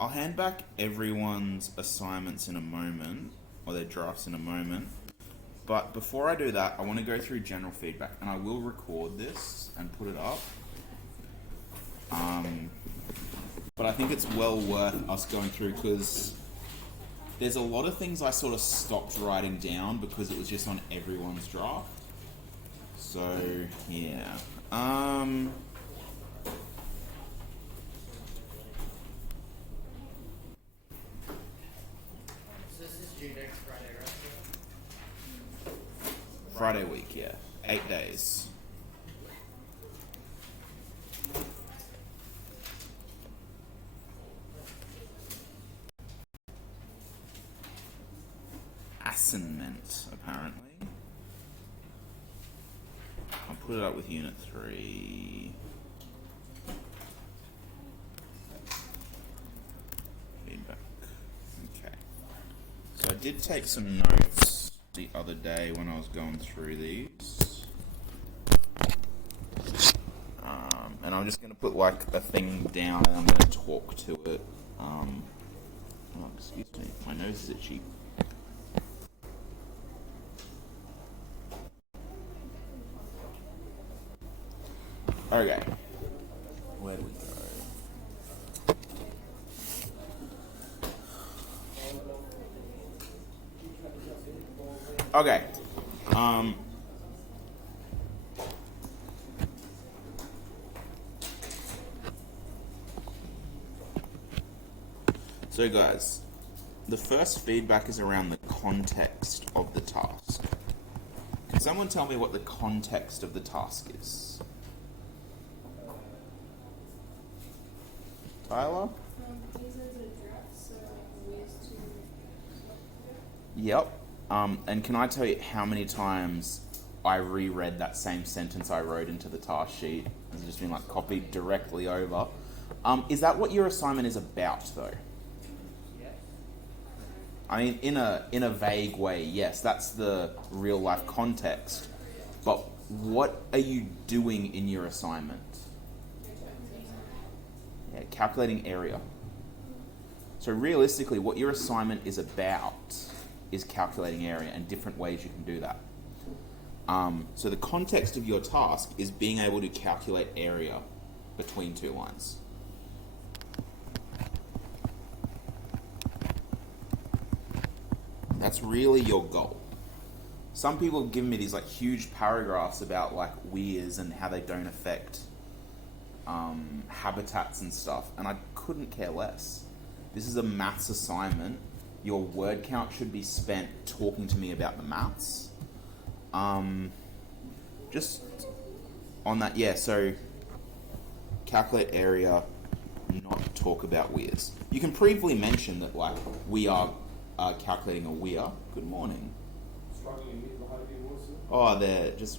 I'll hand back everyone's assignments in a moment, or their drafts in a moment. But before I do that, I want to go through general feedback, and I will record this and put it up. But I think it's well worth us going through because there's a lot of things I sort of stopped writing down because it was just on everyone's draft. So yeah. So this is due next Friday, right? Friday week, yeah. 8 days. Assignment, apparently. I'll put it up with Unit 3. Feedback. Okay. So I did take some notes the other day when I was going through these. And I'm just going to put like a thing down and I'm going to talk to it. Oh, excuse me. My nose is itchy. Okay. Where do we go? Okay. So guys, the first feedback is around the context of the task. Can someone tell me what the context of the task is? Tyler? Yep. And can I tell you how many times I reread that same sentence I wrote into the task sheet? It's just been like copied directly over. Is that what your assignment is about, though? Yes. I mean, in a vague way, yes, that's the real life context. But what are you doing in your assignment? Yeah, calculating area. So realistically, what your assignment is about is calculating area and different ways you can do that. So the context of your task is being able to calculate area between two lines. That's really your goal. Some people have given me these like huge paragraphs about like weirs and how they don't affect habitats and stuff, and I couldn't care less. This is a maths assignment. Your word count should be spent talking to me about the maths. Just on that, yeah, so calculate area, not talk about weirs. You can briefly mention that like we are calculating a weir. Good morning. Oh, they're just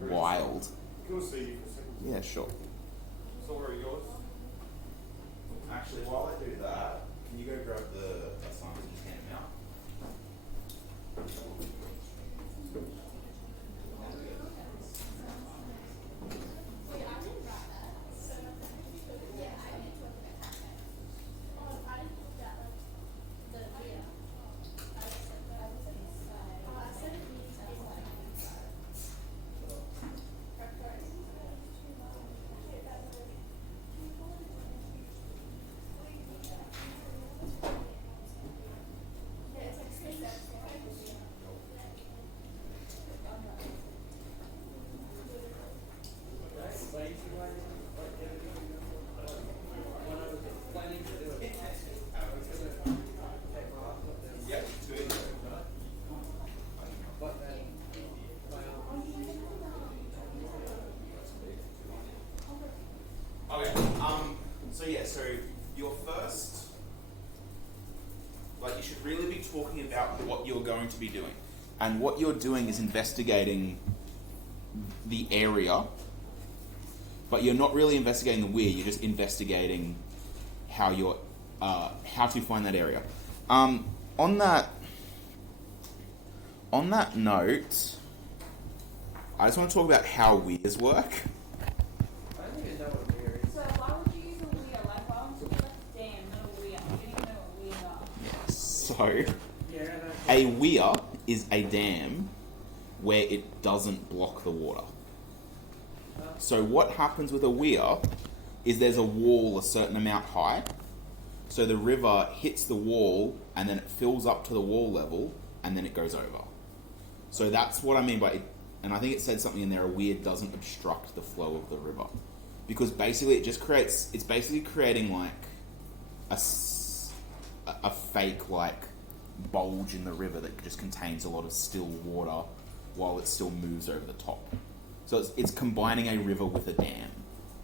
wild. Can I see you for a second? Yeah, sure. So where are yours? Actually, while I do that, can you go grab the assignment and hand them out? So your first, like you should really be talking about what you're going to be doing. And what you're doing is investigating the area, but you're not really investigating the where, you're just investigating how to find that area. On that note, I just want to talk about how weirs work. I don't even know what a weir is. So why would you use a weir? Like, why would you be like, damn, no weir? So, Yeah, a weir is a dam where it doesn't block the water. So what happens with a weir is there's a wall a certain amount high. So the river hits the wall and then it fills up to the wall level and then it goes over. So that's what I mean by it. And I think it said something in there, a weir doesn't obstruct the flow of the river. Because basically it just creates, it's basically creating like a fake like bulge in the river that just contains a lot of still water while it still moves over the top. So it's combining a river with a dam.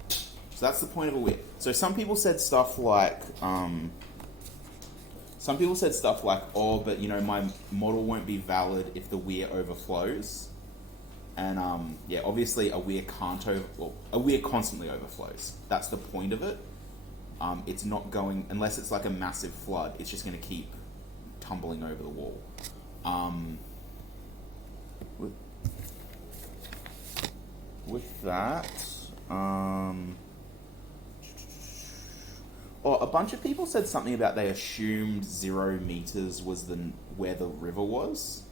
So that's the point of a weir. So some people said stuff like, oh, but you know, my model won't be valid if the weir overflows. And yeah, obviously a weir can't a weir constantly overflows. That's the point of it. It's not going, unless it's like a massive flood, it's just going to keep tumbling over the wall. With that, a bunch of people said something about they assumed 0 meters was where the river was.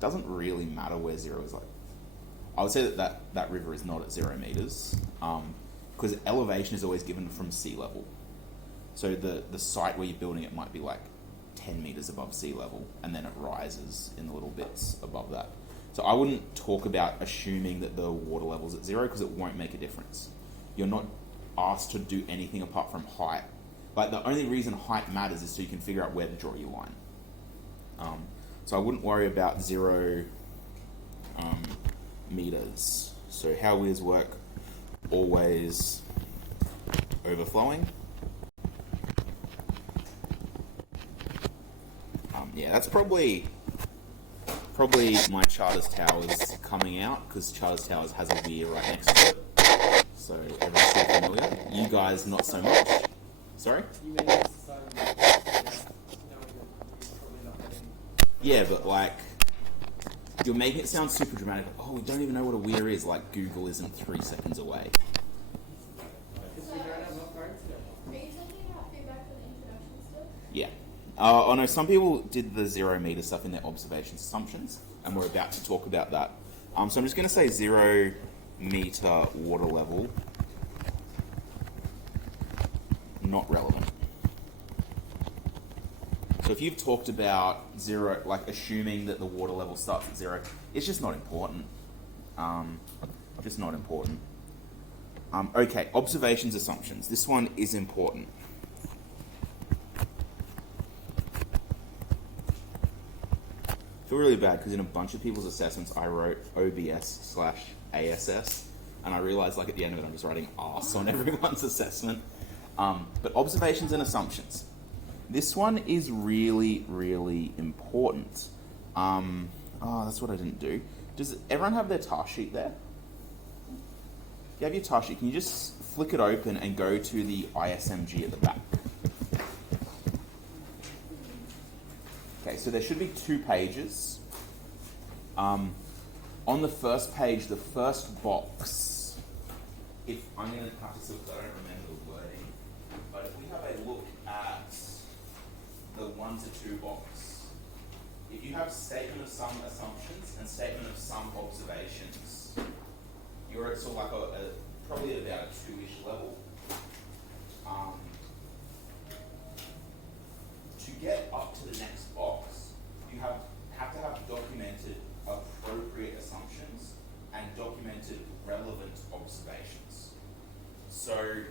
Doesn't really matter where 0 is. Like, I would say that river is not at 0 meters, because elevation is always given from sea level. So the site where you're building it might be like 10 meters above sea level, and then it rises in the little bits above that. So I wouldn't talk about assuming that the water level's at 0, because it won't make a difference. You're not asked to do anything apart from height. Like, the only reason height matters is so you can figure out where to draw your line. So I wouldn't worry about 0 meters. So how weirs work, always overflowing. Yeah, that's probably my Charters Towers coming out, because Charters Towers has a weir right next to it. So everyone's still familiar. You guys, not so much. Sorry? You made this probably not having. Yeah, but like, you're making it sound super dramatic. Oh, we don't even know what a weir is. Like, Google isn't 3 seconds away. Because we don't have enough roads together. Are you talking about feedback for the introduction stuff? Yeah. Oh no, some people did the 0 meter stuff in their observation assumptions, and we're about to talk about that. So I'm just going to say 0 meter water level, not relevant. So if you've talked about 0, like assuming that the water level starts at 0, it's just not important. Just not important. Okay, observations assumptions. This one is important. I feel really bad because in a bunch of people's assessments I wrote OBS/ASS, and I realized like at the end of it I'm just writing arse on everyone's assessment. But observations and assumptions. This one is really, really important. That's what I didn't do. Does everyone have their task sheet there? If you have your task sheet, can you just flick it open and go to the ISMG at the back? Okay, so there should be 2 pages. On the first page, the first box, if I'm going to have to I don't remember the wording, but if we have a look at the 1 to 2 box, if you have statement of some assumptions and statement of some observations, you're at sort of like probably at about a 2-ish level. To get up to the next box, you have to have documented appropriate assumptions and documented relevant observations. So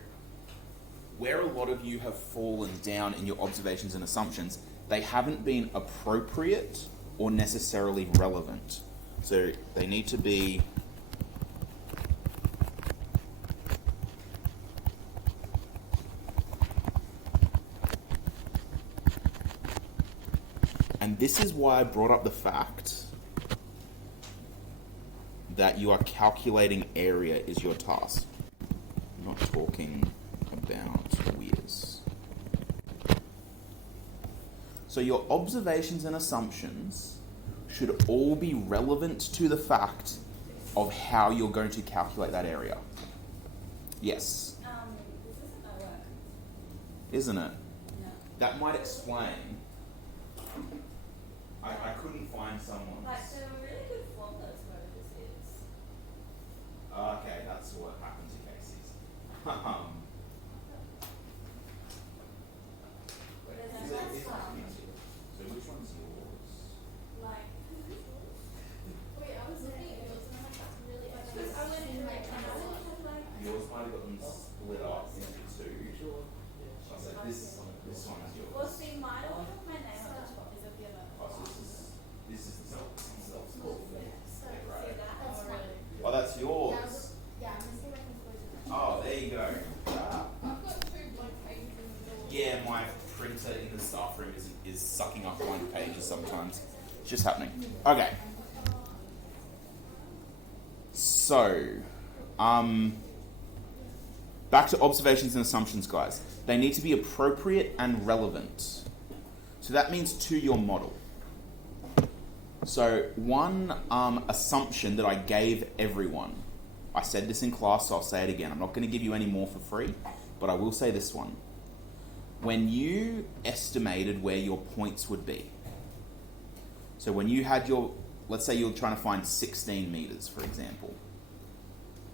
where a lot of you have fallen down in your observations and assumptions, they haven't been appropriate or necessarily relevant. So they need to be and this is why I brought up the fact that you are calculating area is your task. I'm not talking about weirs. So your observations and assumptions should all be relevant to the fact of how you're going to calculate that area. Yes, This isn't my work. isn't it? No. That might explain I couldn't find someone. Like, so a really good flop that's motors is. Okay, that's what happens in cases. Wait, There's is no it- last one. So which one's yours? Like, Wait, I was looking at yours and I'm like, that's really ugly. because I went And through like, it and I only had like. Yours might have gotten split up into two. So this one's yours. Well, see, mine will have my name on the top. is it the other? Oh, so this is the self-school. Yeah, so Yeah, right. See that? that's Or fine. Oh, that's yours. Yeah, I'm gonna see if I can close it. Oh, there you go. Ah. I've got 2 blank pages in the middle. Yeah, my printer in the staff room is sucking up blank pages sometimes. It's just happening. Okay. So, back to observations and assumptions, guys. They need to be appropriate and relevant. So that means to your model. So one assumption that I gave everyone, I said this in class, so I'll say it again. I'm not going to give you any more for free, but I will say this one. When you estimated where your points would be, so when you had your, let's say you were trying to find 16 meters, for example,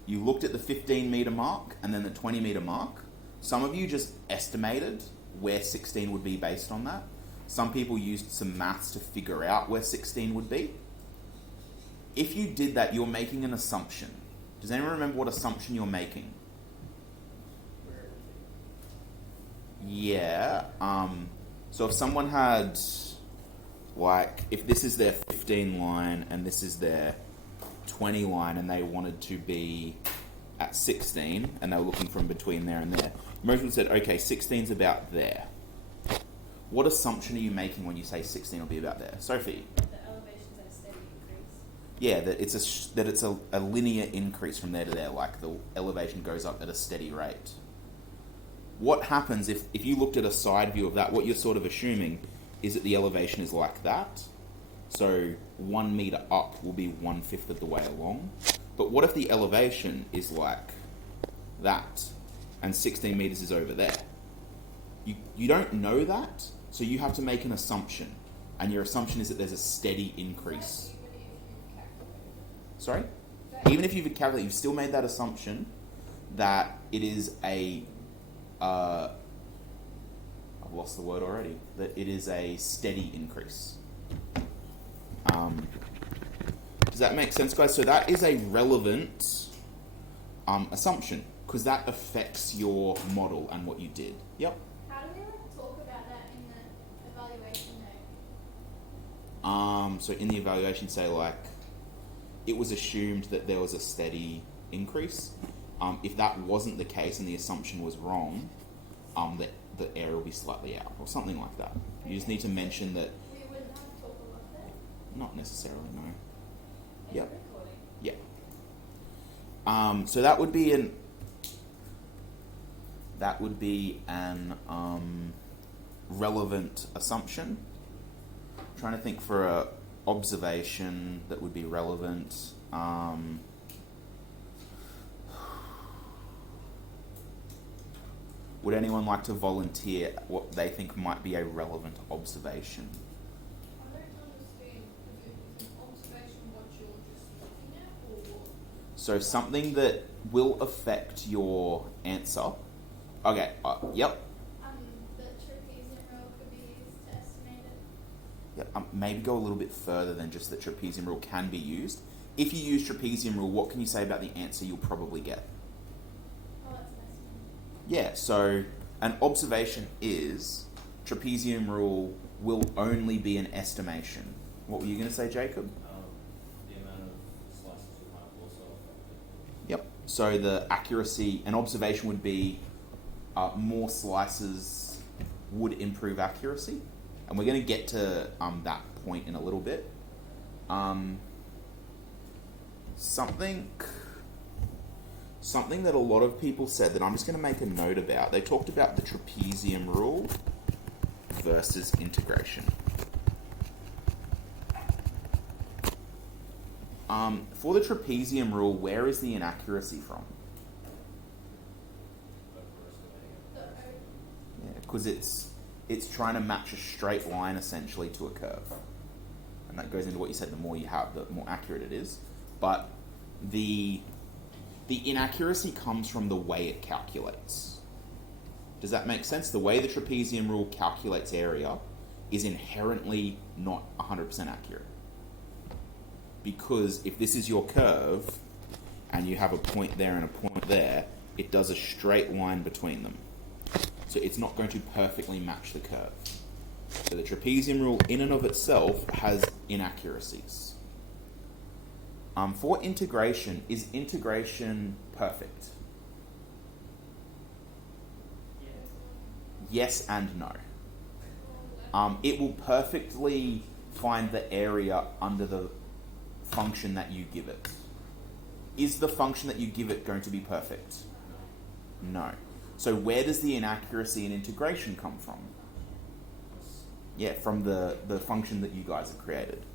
you looked at the 15 meter mark and then the 20 meter mark. Some of you just estimated where 16 would be based on that. Some people used some maths to figure out where 16 would be. If you did that, you're making an assumption. Does anyone remember what assumption you're making? Yeah. So if someone had, like, if this is their 15 line and this is their 20 line and they wanted to be at 16 and they were looking from between there and there, most people said, okay, 16's about there. What assumption are you making when you say 16 will be about there? Sophie? The elevation's at a steady increase. Yeah, that it's a linear increase from there to there, like the elevation goes up at a steady rate. What happens if you looked at a side view of that, what you're sort of assuming is that the elevation is like that. So 1 meter up will be 1/5 of the way along. But what if the elevation is like that and 16 meters is over there? You don't know that, so you have to make an assumption. And your assumption is that there's a steady increase. Sorry? Even if you've calculated, you've still made that assumption that it is a I've lost the word already. That it is a steady increase. Does that make sense, guys? So that is a relevant assumption because that affects your model and what you did. Yep. How do we like talk about that in the evaluation note? So in the evaluation, say like it was assumed that there was a steady increase. If that wasn't the case and the assumption was wrong, that the error will be slightly out or something like that. You just need to mention that. We wouldn't have to talk about that. Not necessarily, no. It's Yep. recording. Yeah. So that would be an relevant assumption. I'm trying to think for a observation that would be relevant. Would anyone like to volunteer what they think might be a relevant observation? I don't understand if it's an observation what you're just looking at or what. So something that will affect your answer. Okay, yep. The trapezium rule could be used to estimate it. Yep. Maybe go a little bit further than just that trapezium rule can be used. If you use trapezium rule, what can you say about the answer you'll probably get? Oh, that's nice. Yeah, so an observation is trapezium rule will only be an estimation. What were you going to say, Jacob? The amount of slices you have also affected. Yep. So the accuracy, an observation would be more slices would improve accuracy. And we're going to get to that point in a little bit. Something that a lot of people said that I'm just going to make a note about. They talked about the trapezium rule versus integration. For the trapezium rule, where is the inaccuracy from? But we're estimating it. The O. Yeah, because it's It's trying to match a straight line essentially to a curve. And that goes into what you said, the more you have, the more accurate it is. But the inaccuracy comes from the way it calculates. Does that make sense? The way the trapezium rule calculates area is inherently not 100% accurate. Because if this is your curve, and you have a point there and a point there, it does a straight line between them. So it's not going to perfectly match the curve. So the trapezium rule in and of itself has inaccuracies. For integration, is integration perfect? Yes and no. It will perfectly find the area under the function that you give it. Is the function that you give it going to be perfect? No. So where does the inaccuracy in integration come from? Yeah, from the function that you guys have created.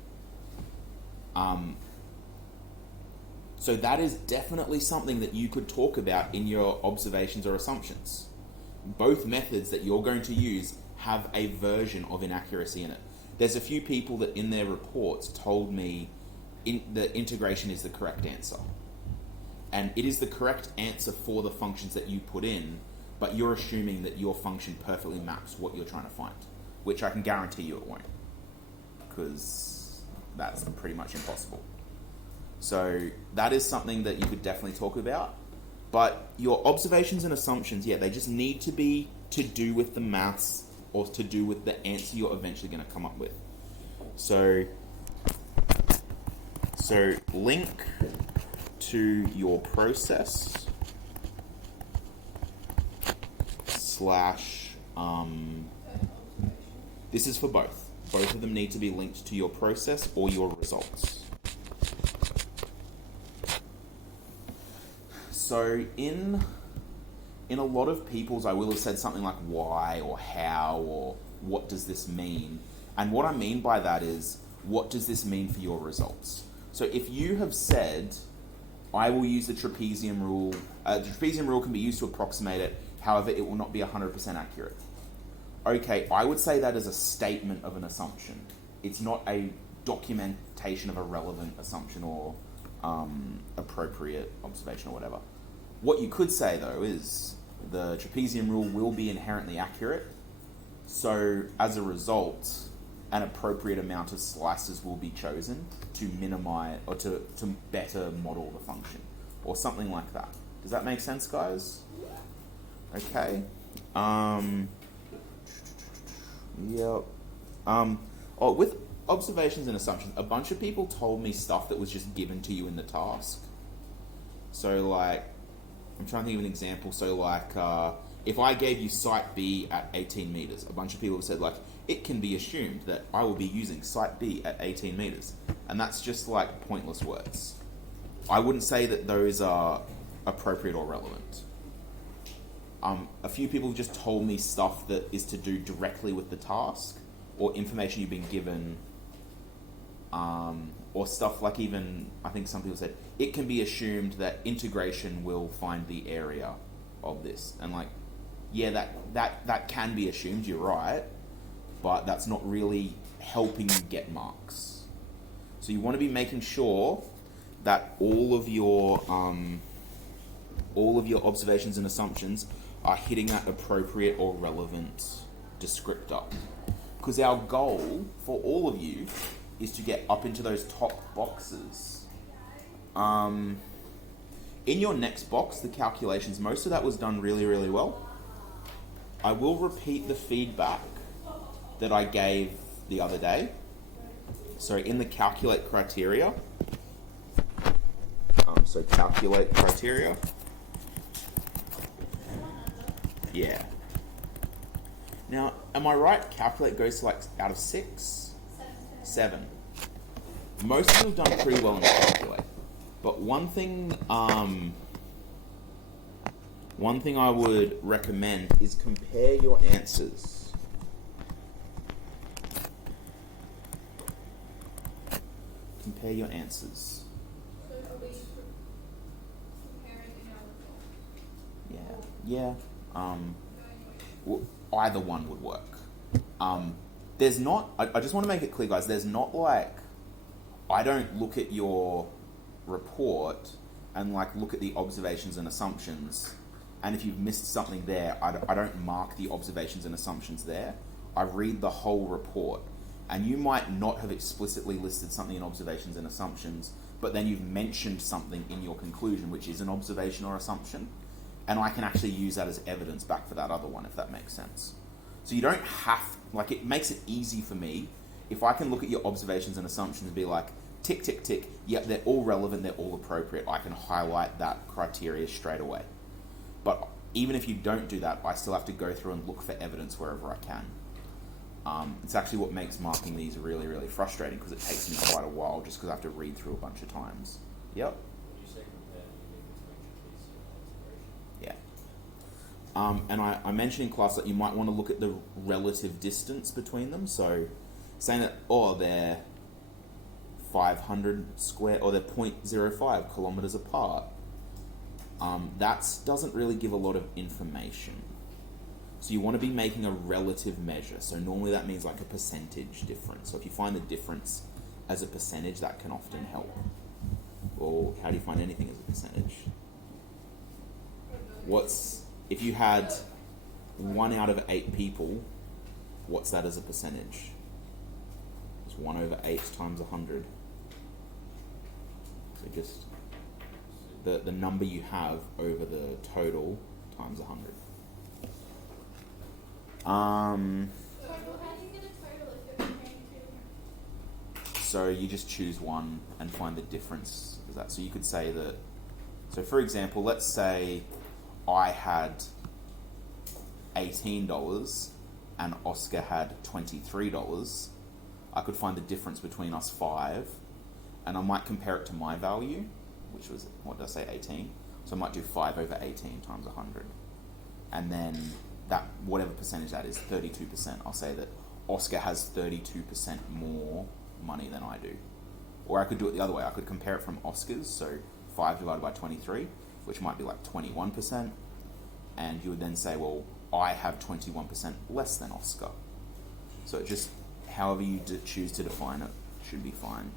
So that is definitely something that you could talk about in your observations or assumptions. Both methods that you're going to use have a version of inaccuracy in it. There's a few people that in their reports told me that integration is the correct answer. And it is the correct answer for the functions that you put in, but you're assuming that your function perfectly maps what you're trying to find, which I can guarantee you it won't, because that's pretty much impossible. So that is something that you could definitely talk about. But your observations and assumptions, yeah, they just need to be to do with the maths or to do with the answer you're eventually going to come up with. So link to your process slash, this is for both. Both of them need to be linked to your process or your results. So in a lot of people's, I will have said something like why or how or what does this mean? And what I mean by that is, what does this mean for your results? So if you have said, I will use the trapezium rule, the trapezium rule can be used to approximate it, however it will not be 100% accurate. Okay, I would say that is a statement of an assumption. It's not a documentation of a relevant assumption or appropriate observation or whatever. What you could say though is the trapezium rule will be inherently accurate, so as a result an appropriate amount of slices will be chosen to minimize or to better model the function or something like that. Does that make sense, guys? Okay. Yep. With observations and assumptions, a bunch of people told me stuff that was just given to you in the task. So like, I'm trying to think of an example. So like, if I gave you site B at 18 meters, a bunch of people have said like, it can be assumed that I will be using site B at 18 meters. And that's just like pointless words. I wouldn't say that those are appropriate or relevant. A few people have just told me stuff that is to do directly with the task or information you've been given, or stuff like even, I think some people said, it can be assumed that integration will find the area of this. And like, yeah, that can be assumed, you're right, but that's not really helping you get marks. So you want to be making sure that all of your observations and assumptions are hitting that appropriate or relevant descriptor. Because our goal for all of you is to get up into those top boxes. In your next box, the calculations, most of that was done really, really well. I will repeat the feedback that I gave the other day. So in the calculate criteria, so calculate criteria, yeah. Now, am I right? Calculate goes to like out of 6? 7. Most of them have done pretty well in calculate. But one thing I would recommend is compare your answers. Compare your answers. So are we comparing in our report? Yeah. Either one would work. There's not. I just want to make it clear, guys. There's not like I don't look at your report and like look at the observations and assumptions, and if you've missed something there, I don't mark the observations and assumptions there. I read the whole report, and you might not have explicitly listed something in observations and assumptions, but then you've mentioned something in your conclusion which is an observation or assumption, and I can actually use that as evidence back for that other one, if that makes sense. So you don't have, like, it makes it easy for me if I can look at your observations and assumptions and be like, tick, tick, tick, yeah, they're all relevant, they're all appropriate. I can highlight that criteria straight away. But even if you don't do that, I still have to go through and look for evidence wherever I can. It's actually what makes marking these really, really frustrating, because it takes me quite a while just because I have to read through a bunch of times. Yep. When you say compare, you mean between your observation. Yeah. And I mentioned in class that you might want to look at the relative distance between them. So saying that, they're 500 square, or they're 0.05 kilometers apart, that doesn't really give a lot of information. So you want to be making a relative measure. So normally that means like a percentage difference. So if you find the difference as a percentage, that can often help. Or how do you find anything as a percentage? If you had 1 out of 8 people, what's that as a percentage? It's 1 over 8 times 100. So just the number you have over the total times 100. So how do you get a total if you're comparing two different? So you just choose one and find the difference. Is that so? You could say that. So for example, let's say I had $18 and Oscar had $23. I could find the difference between us 5, and I might compare it to my value, which was, what did I say, 18? So I might do 5 over 18 times 100, and then that, whatever percentage that is, 32%. I'll say that Oscar has 32% more money than I do. Or I could do it the other way. I could compare it from Oscar's, so 5 divided by 23, which might be like 21%, and you would then say, well, I have 21% less than Oscar. So it just, however you choose to define it, should be fine.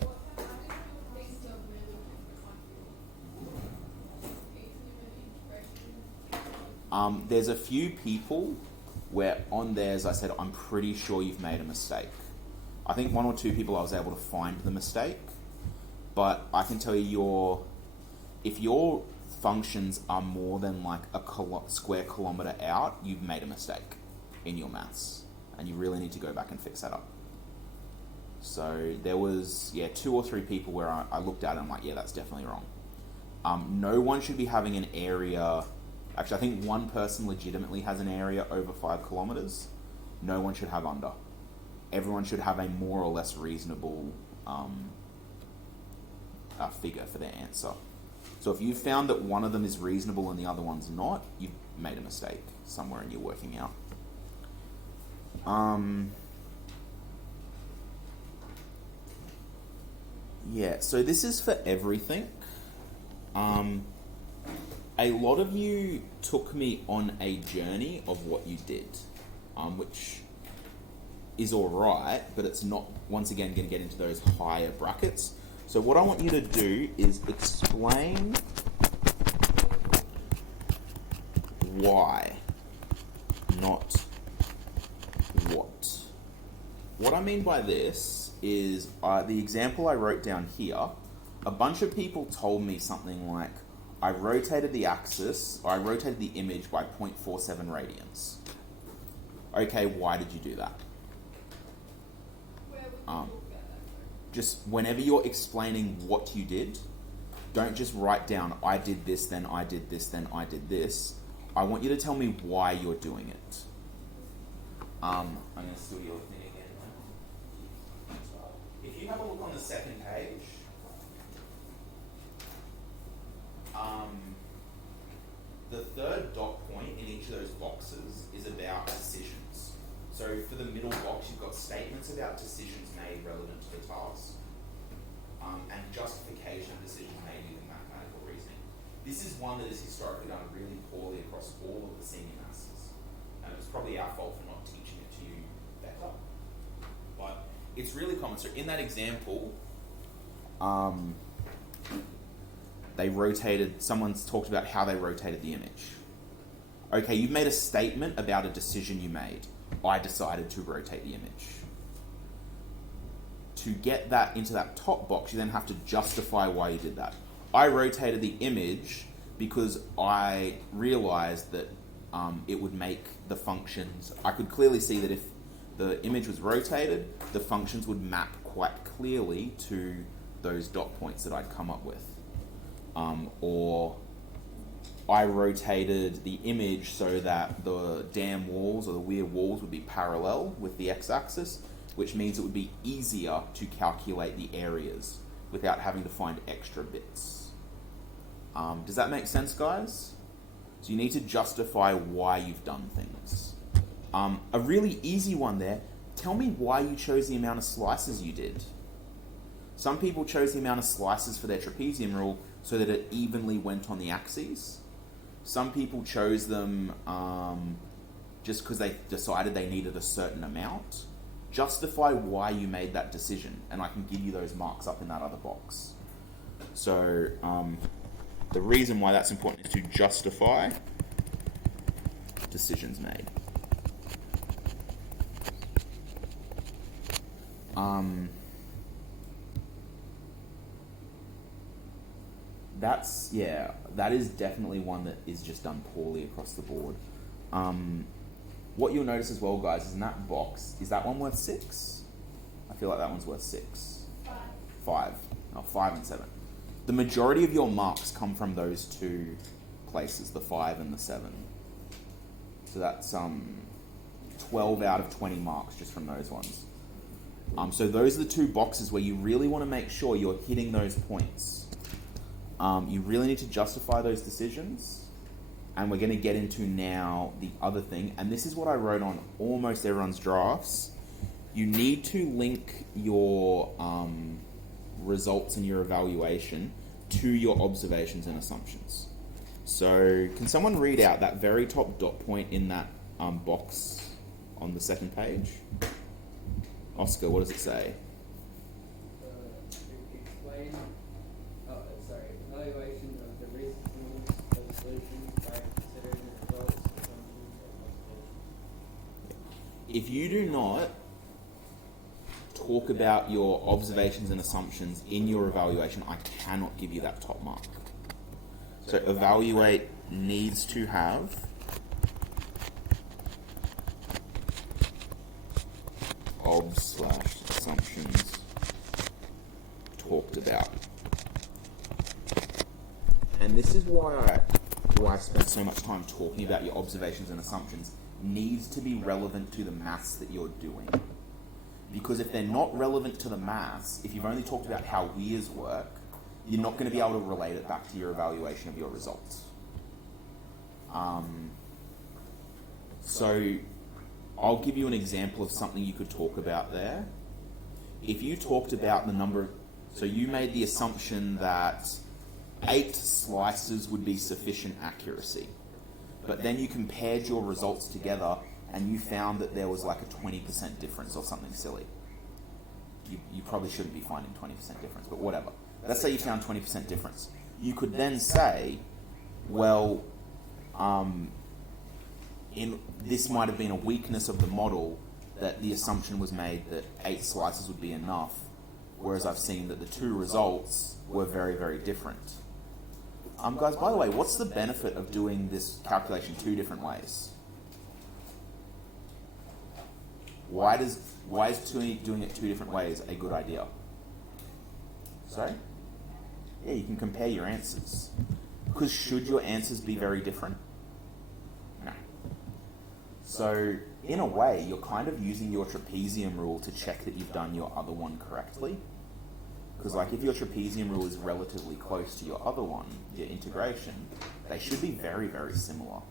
So how do you think that we're looking for integration? There's a few people where on theirs I said, I'm pretty sure you've made a mistake. I think 1 or 2 people I was able to find the mistake, but I can tell you if your functions are more than like a square kilometer out, you've made a mistake in your maths, and you really need to go back and fix that up. So there was 2 or 3 people where I looked at it and I'm like, yeah, that's definitely wrong. No one should be having an area. Actually, I think 1 person legitimately has an area over 5 kilometers. No one should have under. Everyone should have a more or less reasonable figure for their answer. So if you found that one of them is reasonable and the other one's not, you've made a mistake somewhere and you're working out. So this is for everything. A lot of you took me on a journey of what you did, which is alright, but it's not, once again, going to get into those higher brackets. So what I want you to do is explain why, not what. What I mean by this is the example I wrote down here, a bunch of people told me something like, I rotated the axis, or I rotated the image by 0.47 radians. Okay, why did you do that? Where would you talk about that? Just whenever you're explaining what you did, don't just write down, I did this, then I did this, then I did this. I want you to tell me why you're doing it. I'm going to steal your thing again. If you have a look on the second page, the third dot point in each of those boxes is about decisions. So for the middle box, you've got statements about decisions made relevant to the task, and justification of decisions made using mathematical reasoning. This is one that is historically done really poorly across all of the senior masters, and it was probably our fault for not teaching it to you it's really common. So in that example, someone's talked about how they rotated the image. Okay, you've made a statement about a decision you made. I decided to rotate the image. To get that into that top box, you then have to justify why you did that. I rotated the image because I realized that it would make the functions, I could clearly see that if the image was rotated, the functions would map quite clearly to those dot points that I'd come up with. Or I rotated the image so that the dam walls or the weir walls would be parallel with the x-axis, which means it would be easier to calculate the areas without having to find extra bits. Does that make sense, guys? So you need to justify why you've done things. A really easy one there, tell me why you chose the amount of slices you did. Some people chose the amount of slices for their trapezium rule so that it evenly went on the axes. Some people chose them just because they decided they needed a certain amount. Justify why you made that decision, and I can give you those marks up in that other box. So the reason why that's important is to justify decisions made. That is definitely one that is just done poorly across the board. What you'll notice as well, guys, is in that box, is that one worth 6? I feel like that one's worth 6. 5. No, 5 and 7. The majority of your marks come from those two places, the 5 and the 7. So that's 12 out of 20 marks just from those ones. So those are the two boxes where you really want to make sure you're hitting those points. You really need to justify those decisions. And we're going to get into now the other thing. And this is what I wrote on almost everyone's drafts. You need to link your results and your evaluation to your observations and assumptions. So can someone read out that very top dot point in that box on the second page? Oscar, what does it say? Explain, evaluation of the reasonableness of the solution by considering the results, assumptions, and motivation. If you do not talk about your observations and assumptions in your evaluation, I cannot give you that top mark. So evaluate needs to have obs/assumptions talked about. And this is why I've spent so much time talking about your observations and assumptions. Needs to be relevant to the maths that you're doing. Because if they're not relevant to the maths, if you've only talked about how weirs work, you're not going to be able to relate it back to your evaluation of your results. So I'll give you an example of something you could talk about there. If you talked about the number, so you made the assumption that 8 slices would be sufficient accuracy, but then you compared your results together and you found that there was like a 20% difference or something silly. You probably shouldn't be finding 20% difference, but whatever. Let's say you found 20% difference. You could then say, well, this might have been a weakness of the model that the assumption was made that 8 slices would be enough, whereas I've seen that the two results were very, very different. Guys, by the way, what's the benefit of doing this calculation 2 different ways? Why is doing it 2 different ways a good idea? Sorry? Yeah, you can compare your answers. Because should your answers be very different? No. So, in a way, you're kind of using your trapezium rule to check that you've done your other one correctly. Because like if your trapezium rule is relatively close to your other one, your integration, they should be very, very similar.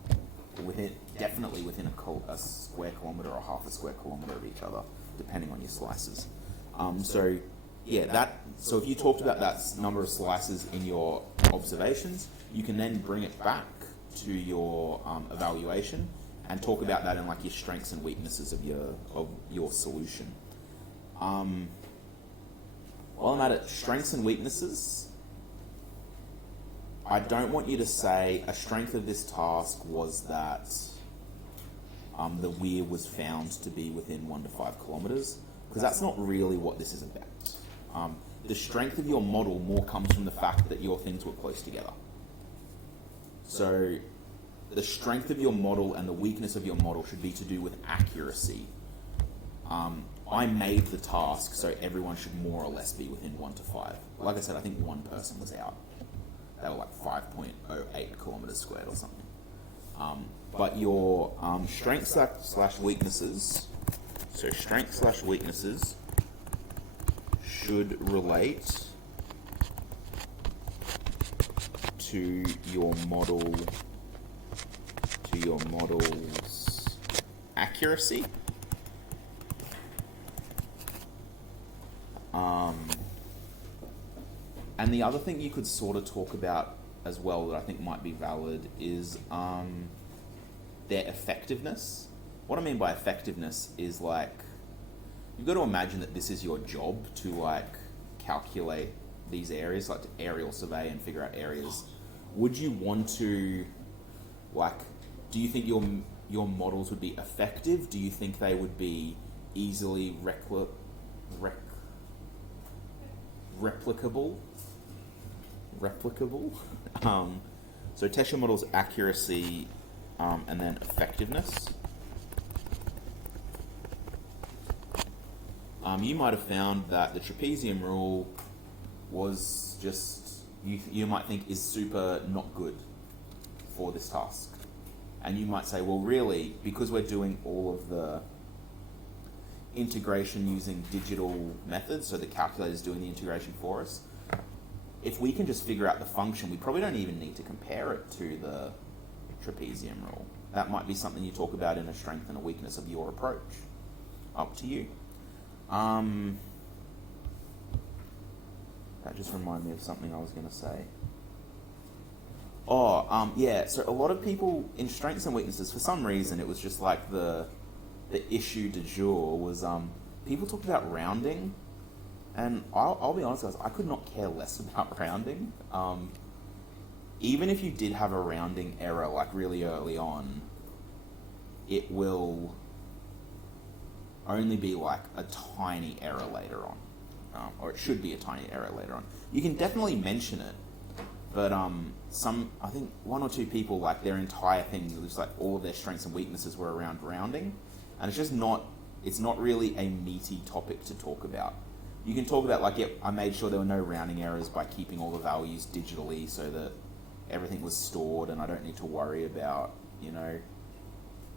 Definitely within a square kilometre or half a square kilometre of each other, depending on your slices. So if you talked about that number of slices in your observations, you can then bring it back to your evaluation and talk about that in like your strengths and weaknesses of your solution. While I'm at it, strengths and weaknesses. I don't want you to say a strength of this task was that the weir was found to be within 1 to 5 kilometers, because that's not really what this is about. The strength of your model more comes from the fact that your things were close together. So the strength of your model and the weakness of your model should be to do with accuracy. I made the task so everyone should more or less be within 1 to 5. Like I said, I think one person was out. They were like 5.08 kilometers squared or something. But your strengths slash weaknesses, so strengths slash weaknesses should relate to your model's accuracy. And the other thing you could sort of talk about as well that I think might be valid is their effectiveness. What I mean by effectiveness is like, you've got to imagine that this is your job to like calculate these areas, like to aerial survey and figure out areas. Would you want to, like, do you think your models would be effective? Do you think they would be easily replicable? So test your model's accuracy and then effectiveness. You might have found that the trapezium rule was just, you might think is super not good for this task. And you might say, well, really, because we're doing all of the integration using digital methods, so the calculator's doing the integration for us, if we can just figure out the function, we probably don't even need to compare it to the trapezium rule. That might be something you talk about in a strength and a weakness of your approach. Up to you. That just reminded me of something I was going to say. Yeah, so a lot of people in strengths and weaknesses, for some reason, it was just like the issue du jour was people talk about rounding, and I'll be honest, guys, I could not care less about rounding. Even if you did have a rounding error like really early on, it will only be like a tiny error later on, or it should be a tiny error later on. You can definitely mention it, but I think 1 or 2 people, like their entire thing was like all of their strengths and weaknesses were around rounding, and it's not really a meaty topic to talk about. You can talk about like, yeah, I made sure there were no rounding errors by keeping all the values digitally so that everything was stored and I don't need to worry about,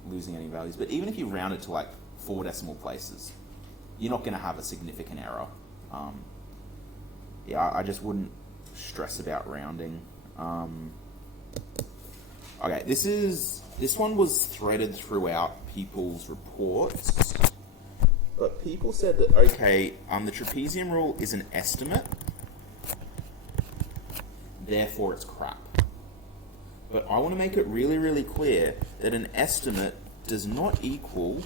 losing any values. But even if you round it to like 4 decimal places, you're not going to have a significant error. I just wouldn't stress about rounding. Okay, this one was threaded throughout people's reports, but people said that, okay, the trapezium rule is an estimate, therefore it's crap. But I want to make it really, really clear that an estimate does not equal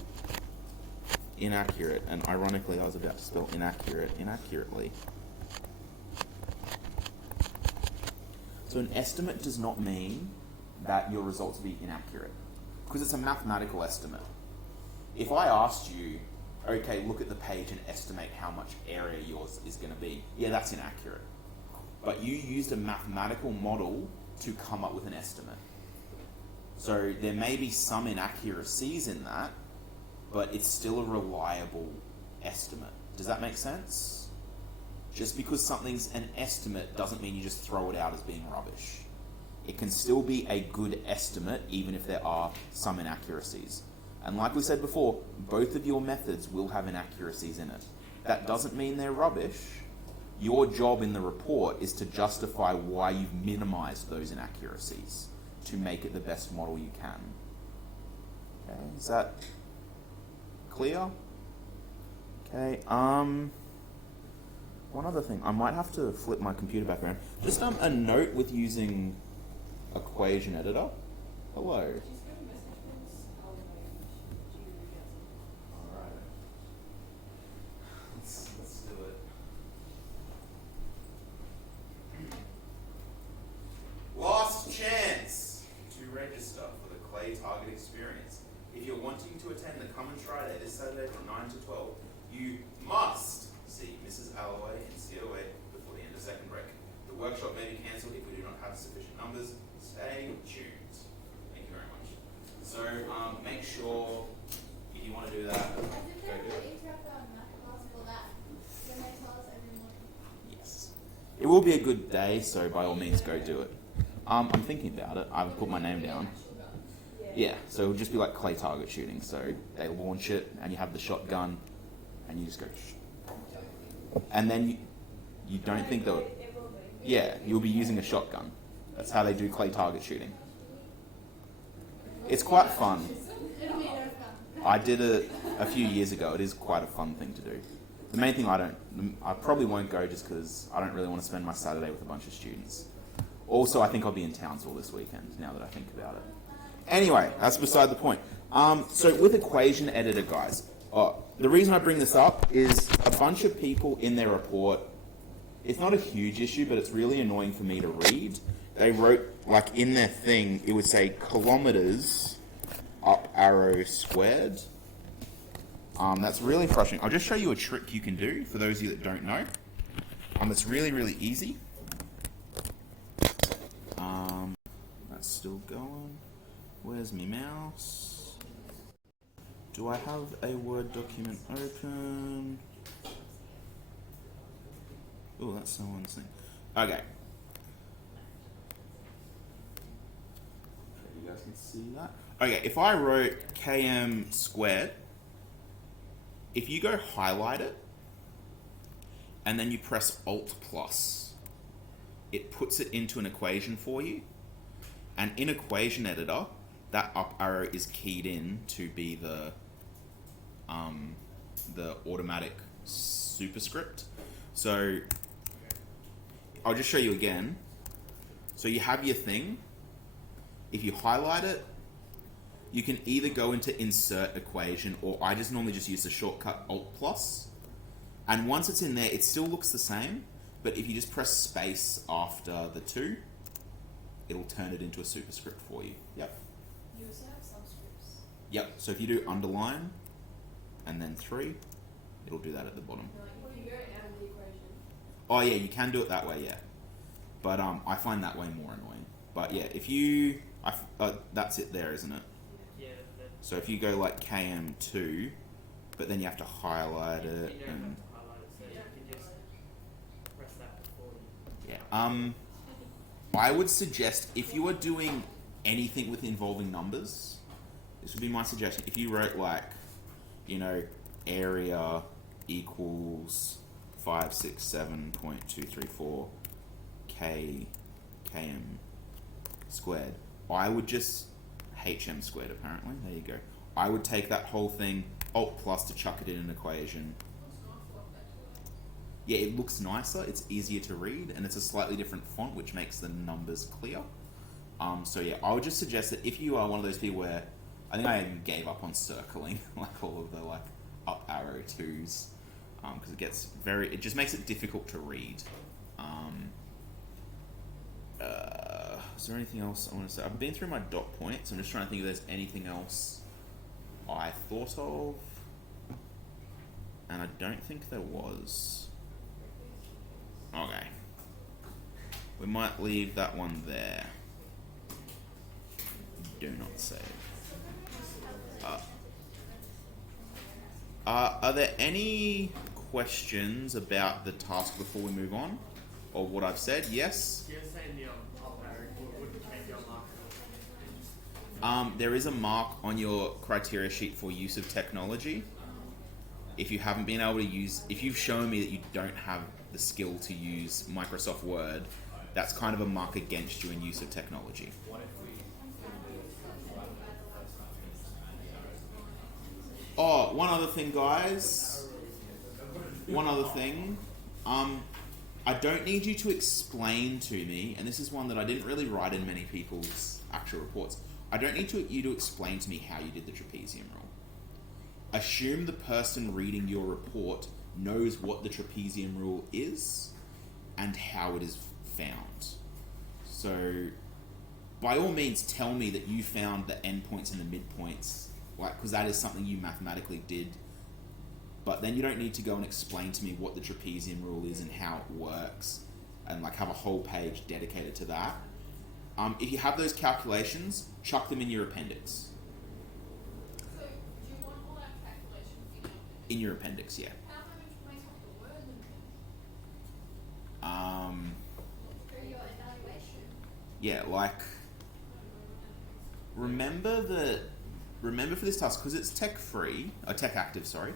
inaccurate. And ironically, I was about to spell inaccurate inaccurately. So an estimate does not mean that your results will be inaccurate, because it's a mathematical estimate. If I asked you, okay, look at the page and estimate how much area yours is going to be, yeah, that's inaccurate. But you used a mathematical model to come up with an estimate. So there may be some inaccuracies in that, but it's still a reliable estimate. Does that make sense? Just because something's an estimate doesn't mean you just throw it out as being rubbish. It can still be a good estimate even if there are some inaccuracies. And like we said before, both of your methods will have inaccuracies in it. That doesn't mean they're rubbish. Your job in the report is to justify why you've minimized those inaccuracies to make it the best model you can. Okay, is that clear? Okay, one other thing. I might have to flip my computer back around. Just a note with using equation editor. Hello. Let's Saturday from 9 to 12. You must see Mrs. Alloway in COA before the end of second break. The workshop may be cancelled if we do not have sufficient numbers. Stay tuned. Thank you very much. So make sure if you want to do that, I did go they do it. interrupt our math class for that when they tell us every morning? Yes. It will be a good day, so by all means go do it. I'm thinking about it. I've put my name down. Yeah, so it'll just be like clay target shooting. So they launch it, and you have the shotgun, and you just go. And then you don't think they'll. It will be. Yeah, you'll be using a shotgun. That's how they do clay target shooting. It's quite fun. It'll be no fun. I did it a few years ago. It is quite a fun thing to do. The main thing I probably won't go just because I don't really want to spend my Saturday with a bunch of students. Also, I think I'll be in Townsville this weekend, now that I think about it. Anyway, that's beside the point. So with equation editor, guys, the reason I bring this up is a bunch of people in their report, it's not a huge issue, but it's really annoying for me to read. They wrote, like in their thing, it would say kilometers up arrow squared. That's really frustrating. I'll just show you a trick you can do for those of you that don't know. It's really, really easy. That's still going. Where's my mouse? Do I have a Word document open? Oh, that's someone's thing. Okay. You guys can see that. Okay, if I wrote km squared, if you go highlight it, and then you press Alt plus, it puts it into an equation for you. And in equation editor, that up arrow is keyed in to be the automatic superscript. So I'll just show you again. So you have your thing. If you highlight it, you can either go into insert equation, or I just normally just use the shortcut Alt plus. And once it's in there, it still looks the same, but if you just press space after the 2, it'll turn it into a superscript for you. Yep. You also have subscripts. Yep. So if you do underline and then 3, it'll do that at the bottom. What do you go out of the equation? Oh yeah, you can do it that way, yeah. But I find that way more annoying. But yeah, if you, that's it there, isn't it? Yeah, So if you go like KM2, but then you have to highlight you it don't have to and highlight it, so you can just press that before you. yeah. I would suggest if you are doing anything with involving numbers, this would be my suggestion. If you wrote like, area equals 567.234 km squared, I would just HM squared apparently. There you go. I would take that whole thing, Alt plus to chuck it in an equation. Yeah, it looks nicer, it's easier to read, and it's a slightly different font, which makes the numbers clear. So yeah, I would just suggest that if you are one of those people where, I think I gave up on circling, like all of the up arrow 2s, because it just makes it difficult to read. Is there anything else I want to say? I've been through my dot points, I'm just trying to think if there's anything else I thought of, and I don't think there was. Okay. We might leave that one there. Do not save. Are there any questions about the task before we move on? Or what I've said? Yes? You're saying the up arrow wouldn't change your mark. There is a mark on your criteria sheet for use of technology. If you haven't been able to use, if you've shown me that you don't have the skill to use Microsoft Word, that's kind of a mark against you in use of technology. Oh, one other thing, guys. One other thing. I don't need you to explain to me, and this is one that I didn't really write in many people's actual reports. I don't need you to explain to me how you did the trapezium rule. Assume the person reading your report knows what the trapezium rule is and how it is found. So, by all means, tell me that you found the endpoints and the midpoints, because that is something you mathematically did but then you don't need to go and explain to me what the trapezium rule is and how it works, and like have a whole page dedicated to that. If you have those calculations, chuck them in your appendix. So, do you want all that calculations In your appendix, yeah. How much might have to word them For your evaluation. Yeah, like remember for this task, because it's tech free, or tech active, sorry.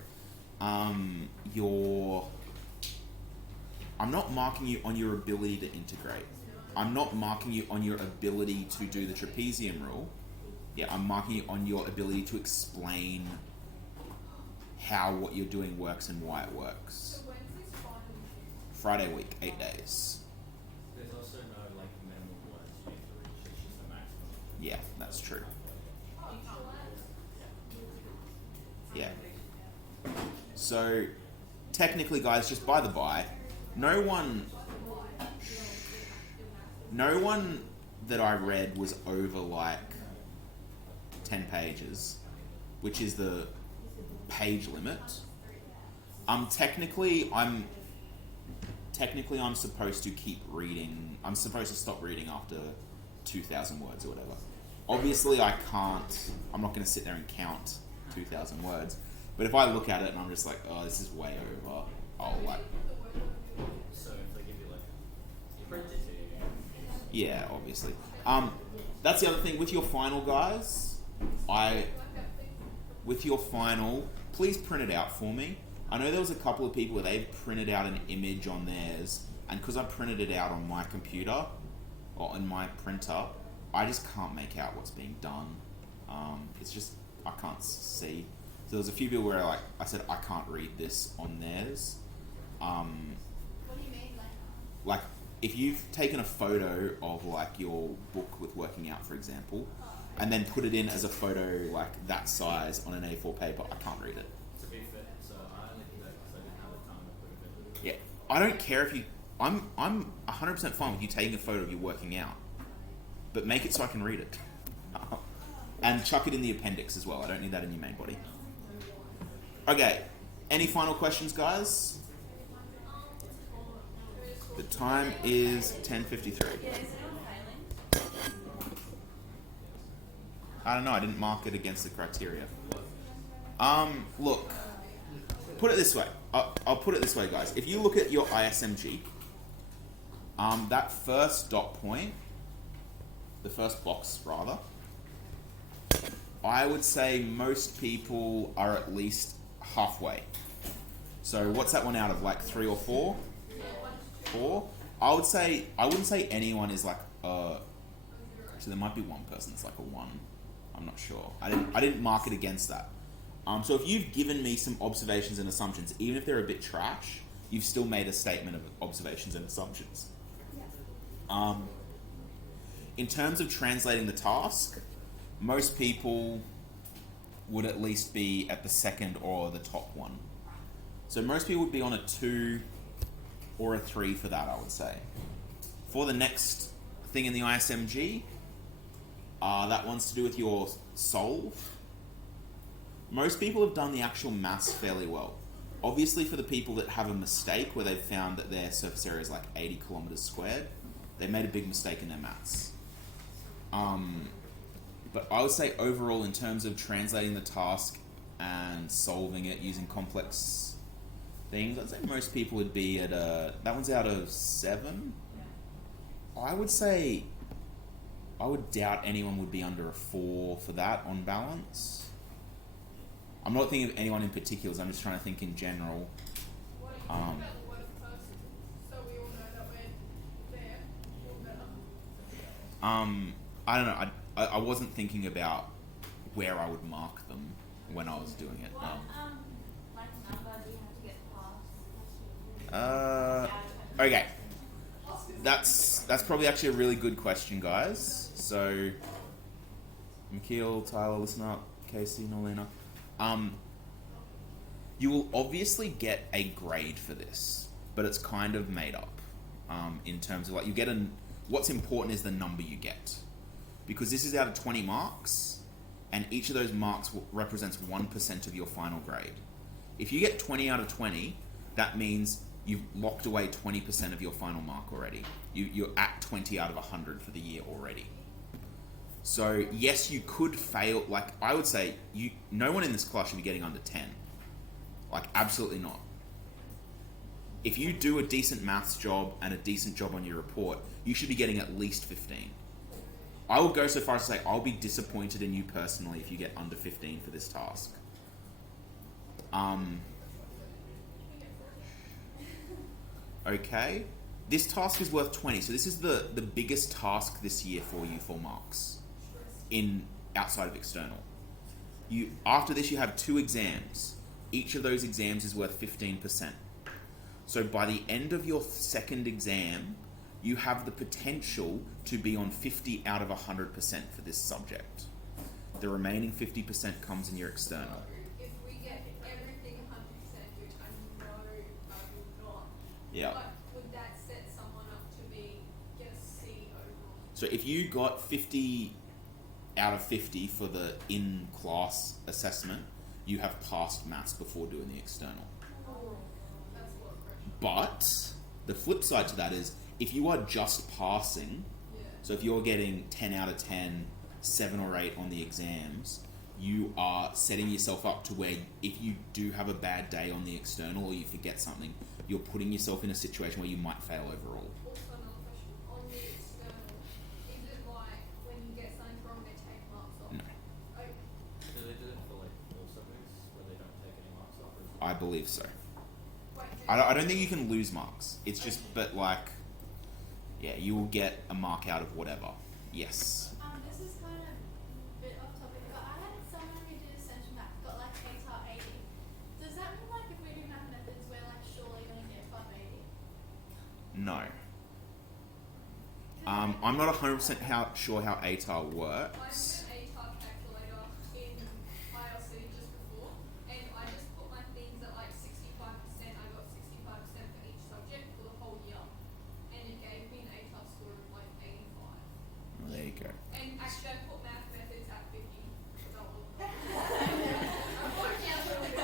I'm not marking you on your ability to integrate. I'm not marking you on your ability to do the trapezium rule. Yeah, I'm marking you on your ability to explain how what you're doing works and why it works. So when's this final due? Friday week, 8 days. There's also no like minimum words you need to reach, it's just a maximum. Yeah, that's true. Oh, you can't Yeah. So, technically, guys, just by the by, no one that I read was over like 10 pages, which is the page limit. Technically I'm supposed to keep reading. I'm supposed to stop reading after 2,000 words or whatever. Obviously, I can't. I'm not going to sit there and count 2,000 words. But if I look at it and I'm just like, oh, this is way over, I'll like, So if they give you like print it to you, yeah, obviously. That's the other thing with your final, guys. With your final, please print it out for me. I know there was a couple of people where they've printed out an image on theirs, and because I printed it out on my computer or on my printer, I just can't make out what's being done. It's just I can't see. So there's a few people where I said I can't read this on theirs. What do you mean, Like if you've taken a photo of like your book with working out, for example, and then put it in as a photo like that size on an A4 paper, I can't read it. to be fair, so I only did that because I didn't have the time to put it in. Yeah, I don't care if you. I'm 100% fine with you taking a photo of you working out, but make it so I can read it, and chuck it in the appendix as well. I don't need that in your main body. Okay, any final questions, guys? The time is 10:53. I don't know. I didn't mark it against the criteria. Look. Put it this way. I'll put it this way, guys. If you look at your ISMG, that first dot point, the first box rather, I would say most people are at least halfway. So what's that one out of? Like 3 or 4? 4? I wouldn't say anyone is like actually there might be one person that's like a 1. I'm not sure. I didn't mark it against that. So if you've given me some observations and assumptions, even if they're a bit trash, you've still made a statement of observations and assumptions. In terms of translating the task, most people would at least be at the second or the top one. So most people would be on a 2 or a 3 for that, I would say. For the next thing in the ISMG, that one's to do with your solve. Most people have done the actual maths fairly well. Obviously, for the people that have a mistake where they've found that their surface area is like 80 kilometers squared, they made a big mistake in their maths. But I would say overall, in terms of translating the task and solving it using complex things, I'd say most people would be at that one's out of 7. I would say, I would doubt anyone would be under a 4 for that on balance. I'm not thinking of anyone in particular, I'm just trying to think in general. What do you think about the worst person? So we all know that we're there or better. I don't know. I wasn't thinking about where I would mark them when I was doing it. What like number do you have to get past? Okay. That's probably actually a really good question, guys. So, Mikhail, Tyler, listen up. Casey, Nolina. You will obviously get a grade for this, but it's kind of made up. In terms of like you get what's important is the number you get, because this is out of 20 marks, and each of those marks represents 1% of your final grade. If you get 20 out of 20, that means you've locked away 20% of your final mark already. You're at 20 out of 100 for the year already. So yes, you could fail. Like I would say, no one in this class should be getting under 10. Like absolutely not. If you do a decent maths job and a decent job on your report, you should be getting at least 15. I will go so far as to say I'll be disappointed in you personally if you get under 15 for this task. Okay, this task is worth 20, so this is the biggest task this year for you for marks in outside of external. After this you have 2 exams. Each of those exams is worth 15%. So by the end of your second exam, you have the potential to be on 50 out of 100% for this subject. The remaining 50% comes in your external. If we get everything 100%, which I know I will not, Yeah. but would that set someone up to get a C overall? So if you got 50 out of 50 for the in-class assessment, you have passed maths before doing the external. Oh, that's a lot of pressure. But the flip side to that is if you are just passing, Yeah. so if you're getting 10 out of 10, 7 or 8 on the exams, you are setting yourself up to where if you do have a bad day on the external or you forget something, you're putting yourself in a situation where you might fail overall. Also another question, on the external, is it like when you get something wrong they take marks off? No, Okay. Do they do it for like all subjects where they don't take any marks off? Or is it- I believe so. Wait, I don't think you can lose marks. It's just, but like, yeah, you will get a mark out of whatever. Yes. This is kind of a bit off topic, but I had someone who did essential math got like ATAR 80. Does that mean like if we do math methods, we're like surely going to get above 80? No. I'm not 100% sure how ATAR I works. did an ATAR calculator in ILC just before, and I just put my things at like 65%. I got 65% for each subject for the whole year, and it gave me an ATAR score of like 85. Well, there you go. And actually, I put math methods at 50. So I put calculator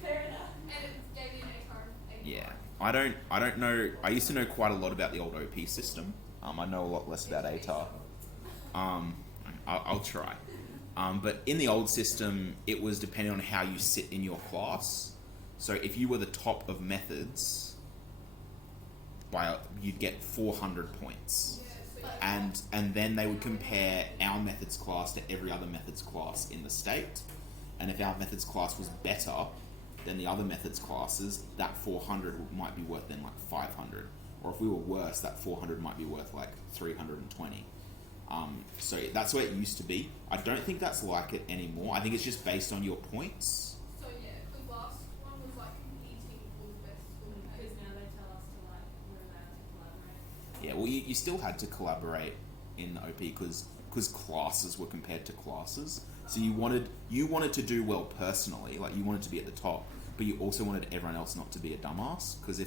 Fair enough. and it gave me an ATAR of 85. Yeah. I don't know. I used to know quite a lot about the old OP system. I know a lot less about ATAR. I'll try. But in the old system, it was depending on how you sit in your class. So if you were the top of methods, you'd get 400 points. And then they would compare our methods class to every other methods class in the state. And if our methods class was better than the other methods classes, that 400 might be worth then like 500. Or if we were worse, that 400 might be worth like 320. So that's the way it used to be. I don't think that's like it anymore. I think it's just based on your points. So yeah, the last one was like competing for the best school in Because now they tell us to like, we're allowed to collaborate. Yeah, well, you still had to collaborate in the OP because classes were compared to classes. So you wanted to do well personally, like you wanted to be at the top, but you also wanted everyone else not to be a dumbass. Because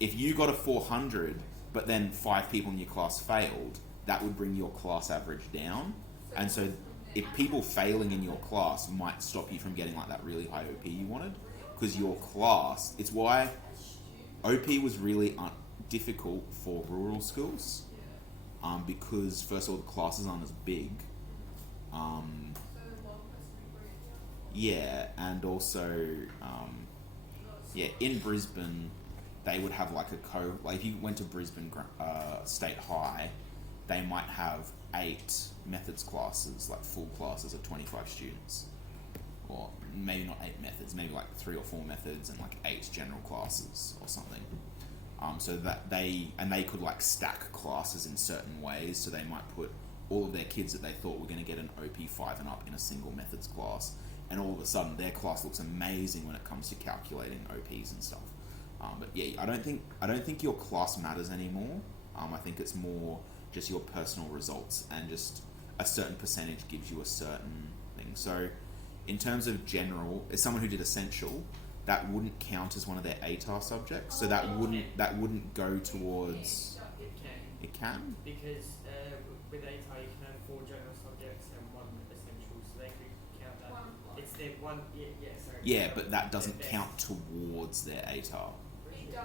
if you got a 400, but then 5 people in your class failed, that would bring your class average down. And so if people failing in your class might stop you from getting like that really high OP you wanted, because your class, it's why OP was really difficult for rural schools, because first of all the classes aren't as big, so one person would bring it down. yeah, and also in Brisbane they would have like like if you went to Brisbane State High, they might have 8 methods classes, like full classes of 25 students, or maybe not 8 methods, maybe like 3 or 4 methods and like 8 general classes or something. So that they could like stack classes in certain ways, so they might put all of their kids that they thought were going to get an OP 5 and up in a single methods class, and all of a sudden their class looks amazing when it comes to calculating OPs and stuff. But yeah, I don't think your class matters anymore. I think it's more just your personal results, and just a certain percentage gives you a certain thing. So in terms of general, as someone who did essential, that wouldn't count as one of their ATAR subjects, so that wouldn't go towards. It can, It can. because with ATAR you can have 4 general subjects and 1 essential, so they could count that. One plus. It's their one, yeah, sorry, Yeah, but that doesn't count towards their ATAR. It does.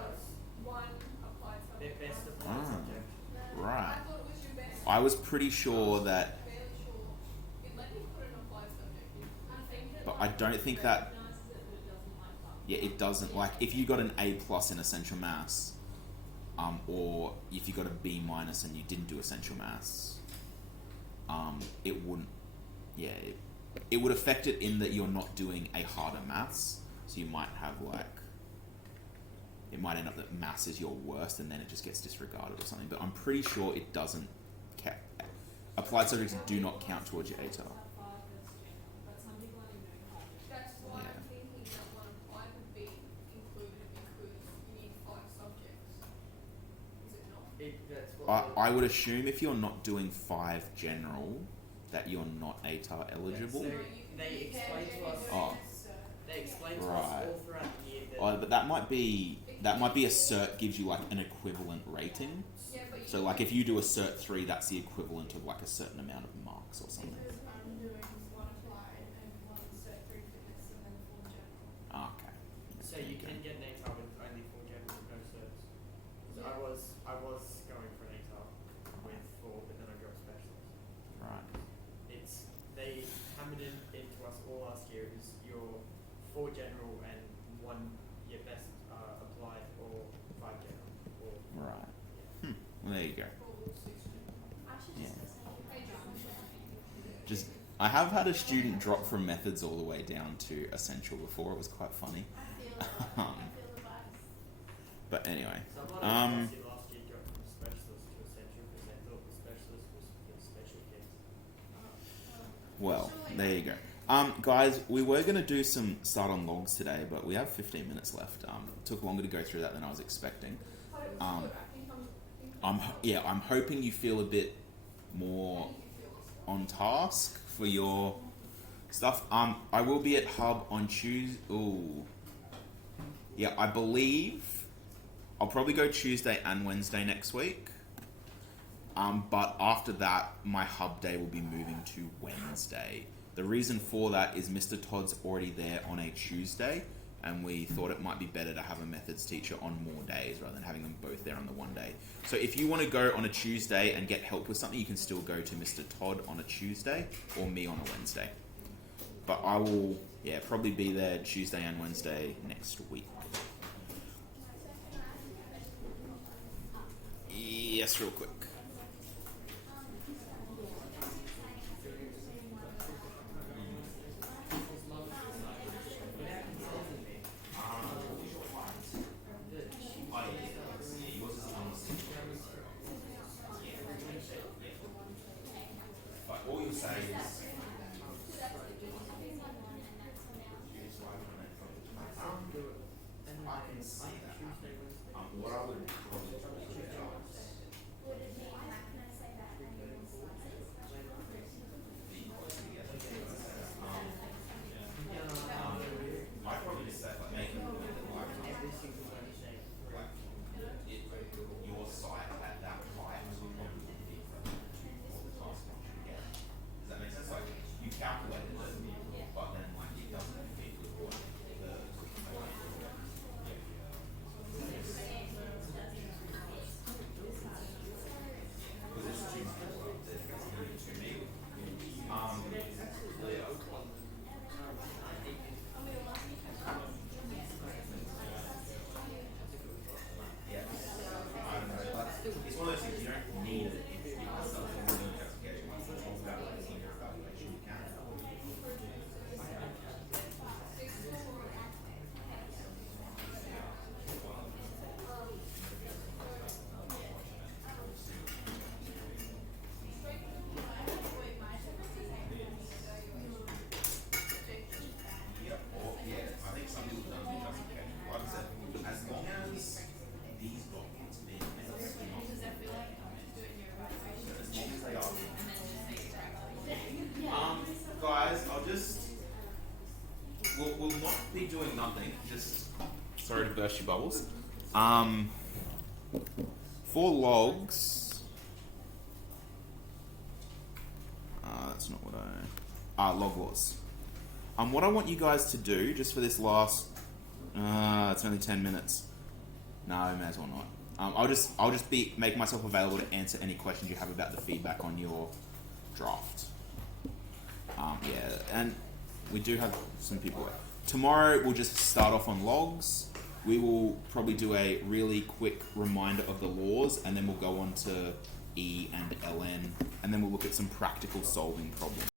One applied Their subject. best one applied Ah. subject. Right. I thought it was your best. I was pretty sure that, Fairly sure. It let me put an applied subject in. I think it but I don't think that. recognizes it, but it doesn't like that. Yeah, it doesn't. Like, if you got an A plus in essential maths, or if you got a B minus and you didn't do essential maths, it wouldn't. Yeah, it would affect it in that you're not doing a harder maths, so you might have like. It might end up that maths is your worst, and then it just gets disregarded or something. But I'm pretty sure it doesn't. Applied subjects do not count towards your ATAR. But some people only know five. That's why Yeah. I'm thinking that one applied would be included because you need 5 subjects. Is it not? That's what I would assume if you're not doing 5 general, that you're not ATAR eligible. So No, you can they do explain to us. Oh. They explain to us Right. all throughout the year that. Oh, but that might be a cert gives you like an equivalent rating. Yeah, but you So like if you do a cert 3, that's the equivalent of like a certain amount of marks or something. Because I'm doing one applied and one cert 3 fitness and then 4 general. Ah, okay. So you can get an ATAR with only 4 general and no certs. 'Cause I was going for an ATAR with 4, but then I got a specialist. Right. They hammered it into us all last year. It was your 4 general and 1 your best applied or 5 general or Right. Well, there you go. I should Yeah. just go say Just I have had a student drop from methods all the way down to essential before. It was quite funny. I feel it. I feel the vibes. But anyway, So a lot of us last year got from specialist to essential because they thought the specialist was for special kids. well, there you go. Guys, we were going to do some start on logs today, but we have 15 minutes left. It took longer to go through that than I was expecting. But it was Um, good. I think I'm hoping you feel a bit more on task for your stuff. I will be at Hub on Tuesday. Ooh. Yeah, I believe I'll probably go Tuesday and Wednesday next week. But after that, my Hub day will be moving to Wednesday. The reason for that is Mr. Todd's already there on a Tuesday, and we thought it might be better to have a methods teacher on more days rather than having them both there on the one day. So if you want to go on a Tuesday and get help with something, you can still go to Mr. Todd on a Tuesday or me on a Wednesday. But I will, probably be there Tuesday and Wednesday next week. Yes, real quick. But all you'll say is I can see that. What I would probably do I'd probably just say like make it like Every single Wednesday. your site at that height would probably be different for the task function you get. Does that make sense? Like you calculated it, but then like it doesn't fit with what the because it's too much to me. Yeah. I don't know. Like, it's one of those things you don't need it. If you want something in your justification, once it's all about what's in your evaluation, you can. Yep. Or, I think some people don't do justification. Like I said, as long as these documents being met, as long as they are being guys, I'll just we'll not be doing nothing. Just sorry to burst your bubbles. For logs, that's not what log laws. What I want you guys to do, just for this last, it's only 10 minutes. No, may as well not. I'll just make myself available to answer any questions you have about the feedback on your draft. Yeah, and we do have some people. Tomorrow we'll just start off on logs. We will probably do a really quick reminder of the laws, and then we'll go on to E and LN, and then we'll look at some practical solving problems.